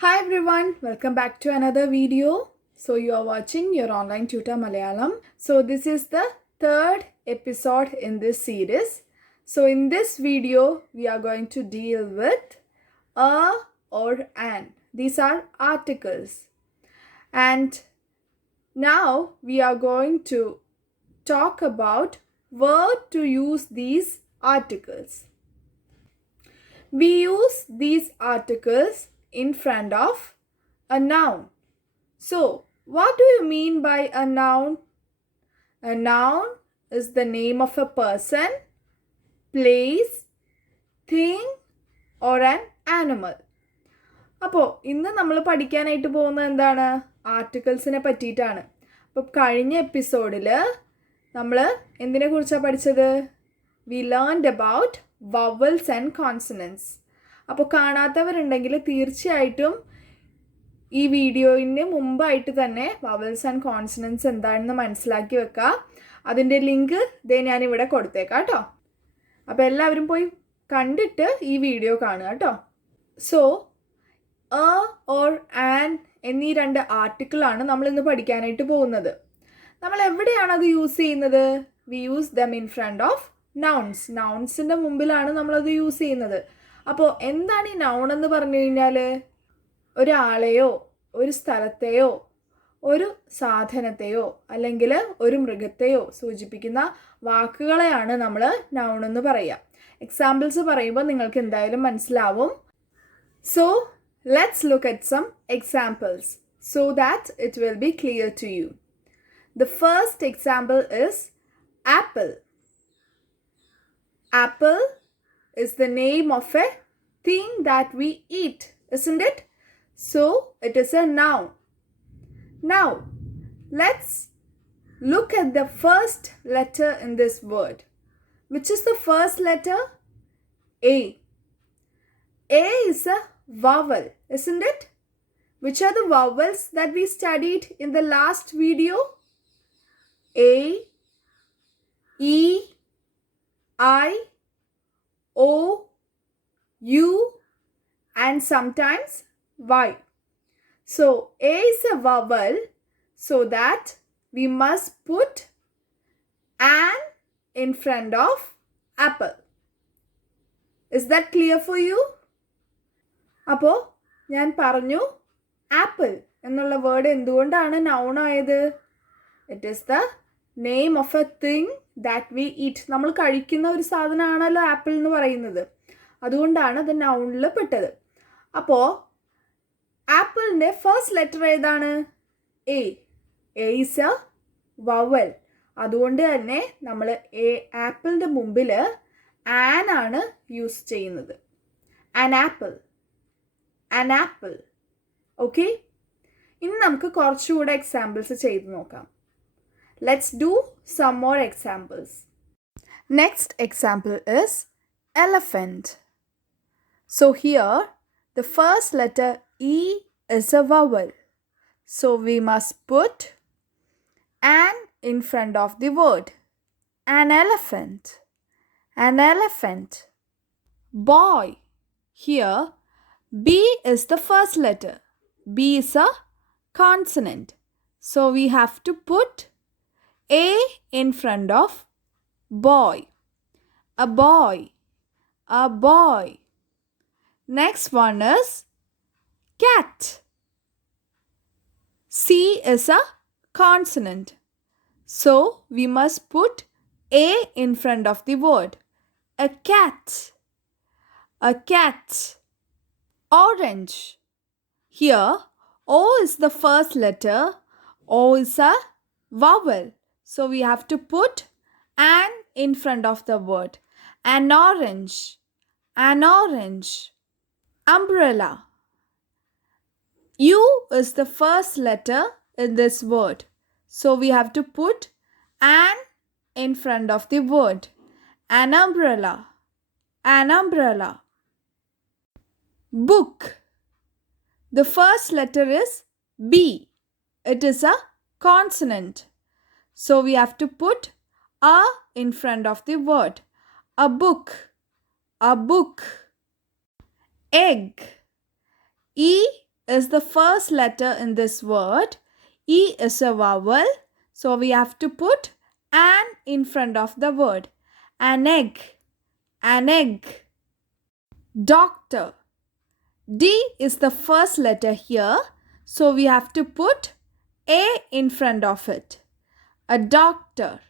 Hi everyone, welcome back to another video. So you are watching your online tutor Malayalam. So this is the third episode in this series. So in this video, we are going to deal with a or an. These are articles. And now we are going to talk about where to use these articles. We use these articles in front of a noun. So, what do you mean by a noun? A noun is the name of a person, place, thing or an animal. അപ്പോൾ ഇന്ന് നമ്മൾ പഠിക്കാനായിട്ട് പോകുന്നത് എന്താണ്? ആർട്ടിക്കിൾസിനെ പറ്റിയിട്ടാണ്. അപ്പോൾ കഴിഞ്ഞ എപ്പിസോഡിൽ നമ്മൾ എന്തിനെ കുറിച്ചാണ് പഠിച്ചത്? V learned about vowels and consonants. അപ്പോൾ കാണാത്തവരുണ്ടെങ്കിൽ തീർച്ചയായിട്ടും ഈ വീഡിയോയിന് മുമ്പായിട്ട് തന്നെ വവൽസ് ആൻഡ് കോൺസണൻസ് എന്താണെന്ന് മനസ്സിലാക്കി വെക്കുക. അതിൻ്റെ ലിങ്ക് ഞാനിവിടെ കൊടുത്തേക്കാം കേട്ടോ. അപ്പോൾ എല്ലാവരും പോയി കണ്ടിട്ട് ഈ വീഡിയോ കാണുക കേട്ടോ. സോ എ ഓർ ആൻ എന്നീ രണ്ട് ആർട്ടിക്കിളാണ് നമ്മളിന്ന് പഠിക്കാനായിട്ട് പോകുന്നത്. നമ്മൾ എവിടെയാണ് അത് യൂസ് ചെയ്യുന്നത്? We use them in front of nouns. നൗൺസിൻ്റെ മുമ്പിലാണ് നമ്മളത് യൂസ് ചെയ്യുന്നത്. അപ്പോൾ എന്താണ് ഈ നൗൺ എന്ന് പറഞ്ഞു കഴിഞ്ഞാൽ? ഒരാളെയോ ഒരു സ്ഥലത്തെയോ ഒരു സാധനത്തെയോ അല്ലെങ്കിൽ ഒരു മൃഗത്തെയോ സൂചിപ്പിക്കുന്ന വാക്കുകളെയാണ് നമ്മൾ നൗൺ എന്ന് പറയുക. എക്സാമ്പിൾസ് പറയുമ്പോൾ നിങ്ങൾക്ക് എന്തായാലും മനസ്സിലാവും. So let's look at some examples so that it will be clear to you. The first example is apple. Apple is the name of a thing that we eat, isn't it? So it is a noun. Now let's look at the first letter in this word. Which is the first letter? A. A is a vowel, isn't it? Which are the vowels that we studied in the last video? A, E, I, O, U and sometimes Y. So A is a vowel, so that we must put an in front of apple. Is that clear for you? അപ്പോൾ ഞാൻ പറഞ്ഞു ആപ്പിൾ എന്നുള്ള വേർഡ് എന്തുകൊണ്ടാണ് നൗൺ ആയത്? It is the name of A thing that we eat. നമ്മൾ കഴിക്കുന്ന ഒരു സാധനമാണല്ലോ ആപ്പിൾ എന്ന് പറയുന്നത്. അതുകൊണ്ടാണ് അത് നൗണിൽ പെട്ടത്. അപ്പോൾ ആപ്പിളിൻ്റെ ഫസ്റ്റ് ലെറ്റർ ഏതാണ്? A. A is A vowel. അതുകൊണ്ട് തന്നെ നമ്മൾ ആപ്പിളിൻ്റെ മുമ്പിൽ ആൻ ആണ് യൂസ് ചെയ്യുന്നത്. An apple, an apple. Okay, ഇനി നമുക്ക് കുറച്ചുകൂടെ എക്സാമ്പിൾസ് ചെയ്ത് നോക്കാം. Let's do some more examples. Next example is elephant. So here the first letter E is a vowel. So we must put an in front of the word. An elephant. An elephant. Boy. Here B is the first letter. B is a consonant. So we have to put A in front of boy. A boy. A boy. Next one is cat. C is a consonant. So we must put A in front of the word. A cat. A cat. Orange. Here O is the first letter. O is a vowel. So we have to put an in front of the word. An orange. An orange. Umbrella. U is the first letter in this word. So we have to put an in front of the word. An umbrella. An umbrella. Book. The first letter is B. It is a consonant. So we have to put a in front of the word. A book. A book. Egg. E is the first letter in this word. E is a vowel, so we have to put an in front of the word. An egg, an egg. Doctor. D is the first letter here, so we have to put a in front of it. A doctor,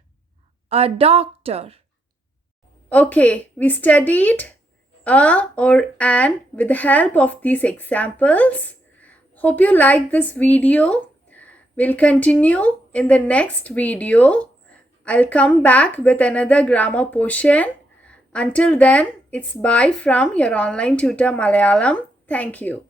a doctor. Okay, we studied a or an with the help of these examples. Hope you like this video. We'll continue in the next video. I'll come back with another grammar portion. Until then, it's bye from your online tutor Malayalam. Thank you.